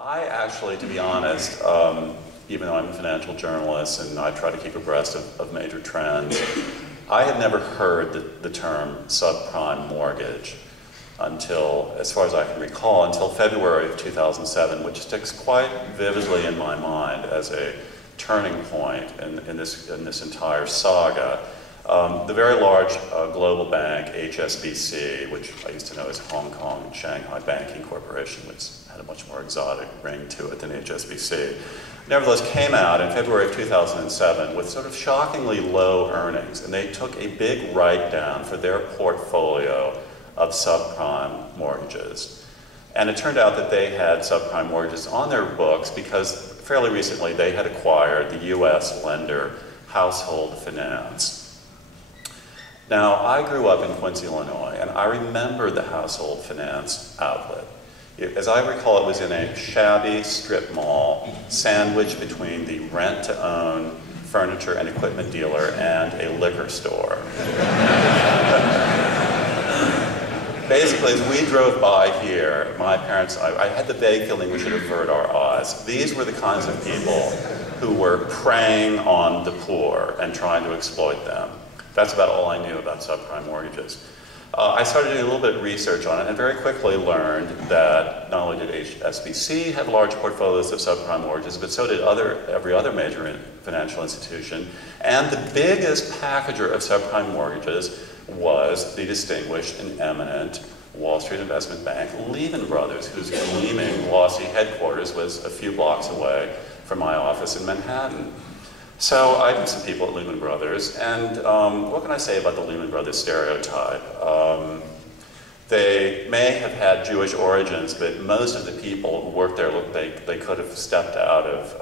I actually, to be honest, even though I'm a financial journalist and I try to keep abreast of major trends, I had never heard the term subprime mortgage until, as far as I can recall, until February of 2007, which sticks quite vividly in my mind as a turning point in this entire saga. The very large global bank, HSBC, which I used to know as Hong Kong and Shanghai Banking Corporation, which had a much more exotic ring to it than HSBC, nevertheless came out in February of 2007 with sort of shockingly low earnings, and they took a big write-down for their portfolio of subprime mortgages. And it turned out that they had subprime mortgages on their books because fairly recently they had acquired the US lender Household Finance. Now, I grew up in Quincy, Illinois, and I remember the Household Finance outlet. As I recall, it was in a shabby strip mall sandwiched between the rent-to-own furniture and equipment dealer and a liquor store. Basically, as we drove by here, my parents, I had the vague feeling we should avert our eyes. These were the kinds of people who were preying on the poor and trying to exploit them. That's about all I knew about subprime mortgages. I started doing a little bit of research on it and very quickly learned that not only did HSBC have large portfolios of subprime mortgages, but so did every other major financial institution. And the biggest packager of subprime mortgages was the distinguished and eminent Wall Street investment bank Lehman Brothers, whose gleaming, glossy headquarters was a few blocks away from my office in Manhattan. So I knew some people at Lehman Brothers, and what can I say about the Lehman Brothers stereotype? They may have had Jewish origins, but most of the people who worked there looked they could have stepped out of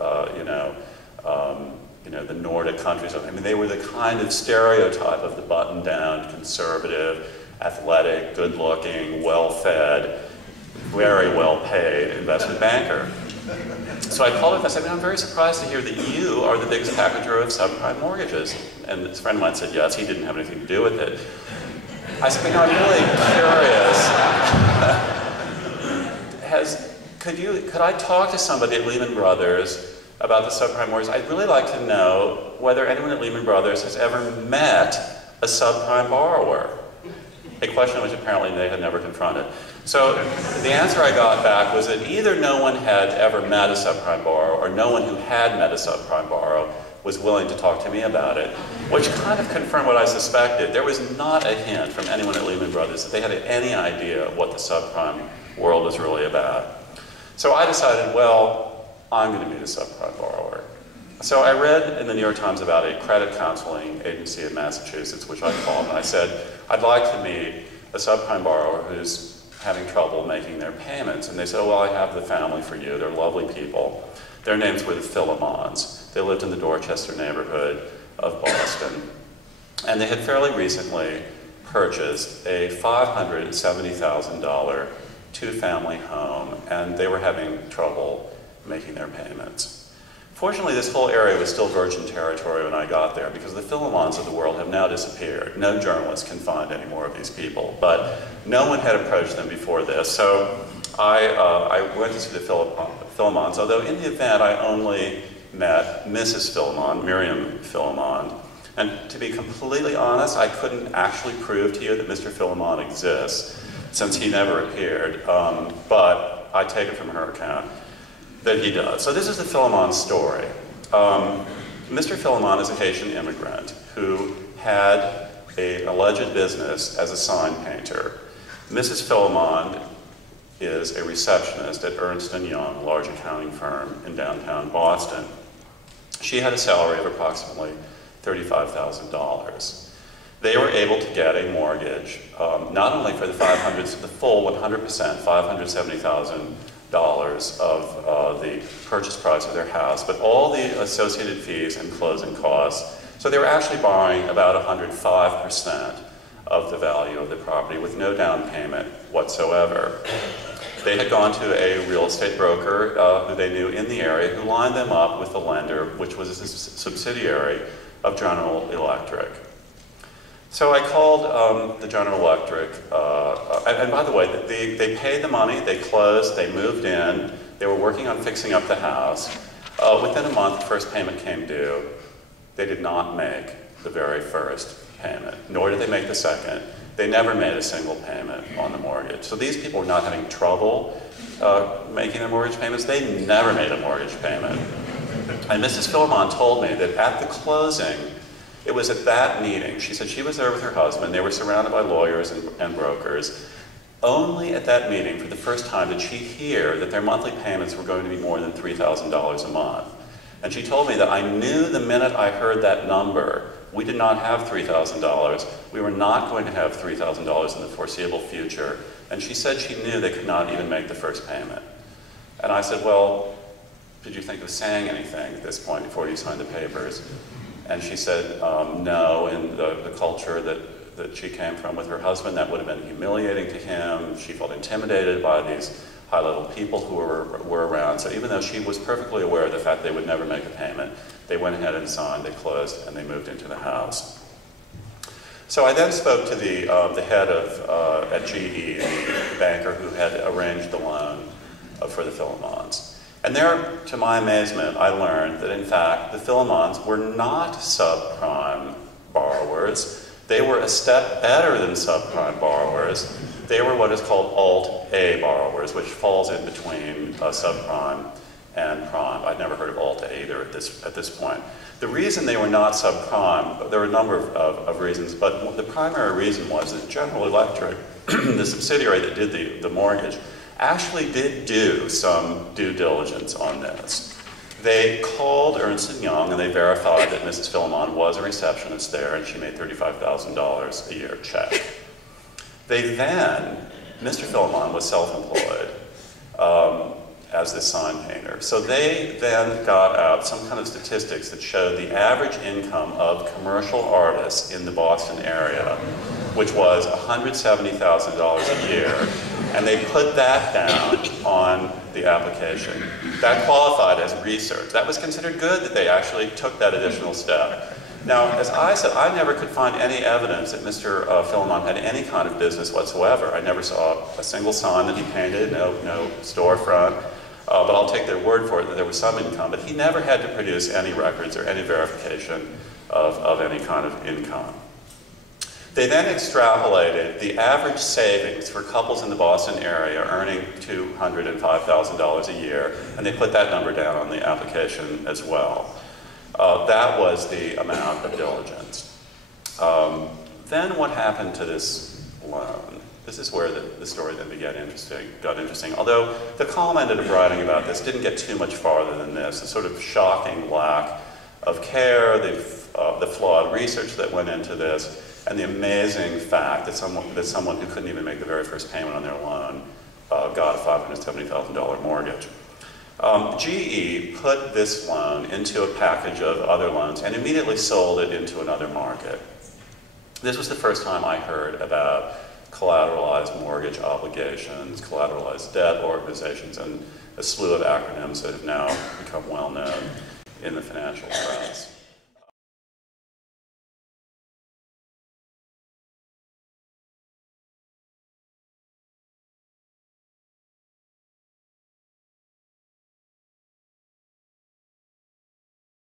the Nordic countries. I mean, they were the kind of stereotype of the button-down, conservative, athletic, good-looking, well-fed, very well-paid investment banker. So I called him and I said, I'm very surprised to hear that you are the biggest packager of subprime mortgages. And this friend of mine said, yes, he didn't have anything to do with it. I said, I'm really curious. Could I talk to somebody at Lehman Brothers about the subprime mortgages? I'd really like to know whether anyone at Lehman Brothers has ever met a subprime borrower. A question which apparently they had never confronted. So the answer I got back was that either no one had ever met a subprime borrower or no one who had met a subprime borrower was willing to talk to me about it, which kind of confirmed what I suspected. There was not a hint from anyone at Lehman Brothers that they had any idea what the subprime world was really about. So I decided, well, I'm going to be the subprime borrower. So I read in the New York Times about a credit counseling agency in Massachusetts, which I called, and I said, I'd like to meet a subprime borrower who's having trouble making their payments. And they said, oh, well, I have the family for you. They're lovely people. Their names were the Philemons. They lived in the Dorchester neighborhood of Boston. And they had fairly recently purchased a $570,000 two-family home, and they were having trouble making their payments. Fortunately, this whole area was still virgin territory when I got there because the Philemons of the world have now disappeared. No journalist can find any more of these people, but no one had approached them before this. So I went to see the Philemons, although in the event I only met Mrs. Philemon, Miriam Philemon. And to be completely honest, I couldn't actually prove to you that Mr. Philemon exists since he never appeared, but I take it from her account that he does. So this is the Philemon story. Mr. Philemon is a Haitian immigrant who had an alleged business as a sign painter. Mrs. Philemon is a receptionist at Ernst & Young, a large accounting firm in downtown Boston. She had a salary of approximately $35,000. They were able to get a mortgage, not only for the full 100%, $570,000 of the purchase price of their house, but all the associated fees and closing costs. So they were actually borrowing about 105% of the value of the property with no down payment whatsoever. They had gone to a real estate broker who they knew in the area who lined them up with the lender, which was a subsidiary of General Electric. So I called the General Electric, and by the way, they paid the money, they closed, they moved in. They were working on fixing up the house. Within a month, the first payment came due. They did not make the very first payment, nor did they make the second. They never made a single payment on the mortgage. So these people were not having trouble making their mortgage payments. They never made a mortgage payment. And Mrs. Philemon told me that at the closing, it was at that meeting, she said she was there with her husband, they were surrounded by lawyers and brokers. Only at that meeting, for the first time, did she hear that their monthly payments were going to be more than $3,000 a month. And she told me that I knew the minute I heard that number, we did not have $3,000. We were not going to have $3,000 in the foreseeable future. And she said she knew they could not even make the first payment. And I said, well, did you think of saying anything at this point before you signed the papers? And she said, no, in the culture that she came from with her husband, that would have been humiliating to him. She felt intimidated by these high-level people who were around. So even though she was perfectly aware of the fact they would never make a payment, they went ahead and signed, they closed, and they moved into the house. So I then spoke to the head of, at GE, the banker who had arranged the loan for the Philemons. And there, to my amazement, I learned that in fact, the Philemons were not subprime borrowers. They were a step better than subprime borrowers. They were what is called Alt-A borrowers, which falls in between subprime and prime. I'd never heard of Alt-A either at this point. The reason they were not subprime, there were a number of reasons, but the primary reason was that General Electric, the subsidiary that did the mortgage, actually did do some due diligence on this. They called Ernst & Young and they verified that Mrs. Philemon was a receptionist there and she made $35,000 a year check. They then, Mr. Philemon was self-employed as the sign painter. So they then got out some kind of statistics that showed the average income of commercial artists in the Boston area, which was $170,000 a year. And they put that down on the application. That qualified as research. That was considered good that they actually took that additional step. Now, as I said, I never could find any evidence that Mr. Philemon had any kind of business whatsoever. I never saw a single sign that he painted, no storefront. But I'll take their word for it that there was some income. But he never had to produce any records or any verification of any kind of income. They then extrapolated the average savings for couples in the Boston area earning $205,000 a year, and they put that number down on the application as well. That was the amount of diligence. Then what happened to this loan? This is where the story then got interesting. Although the column I ended up writing about this didn't get too much farther than this, the sort of shocking lack of care, the flawed research that went into this, and the amazing fact that someone who couldn't even make the very first payment on their loan got a $570,000 mortgage. GE put this loan into a package of other loans and immediately sold it into another market. This was the first time I heard about collateralized mortgage obligations, collateralized debt organizations, and a slew of acronyms that have now become well known in the financial press.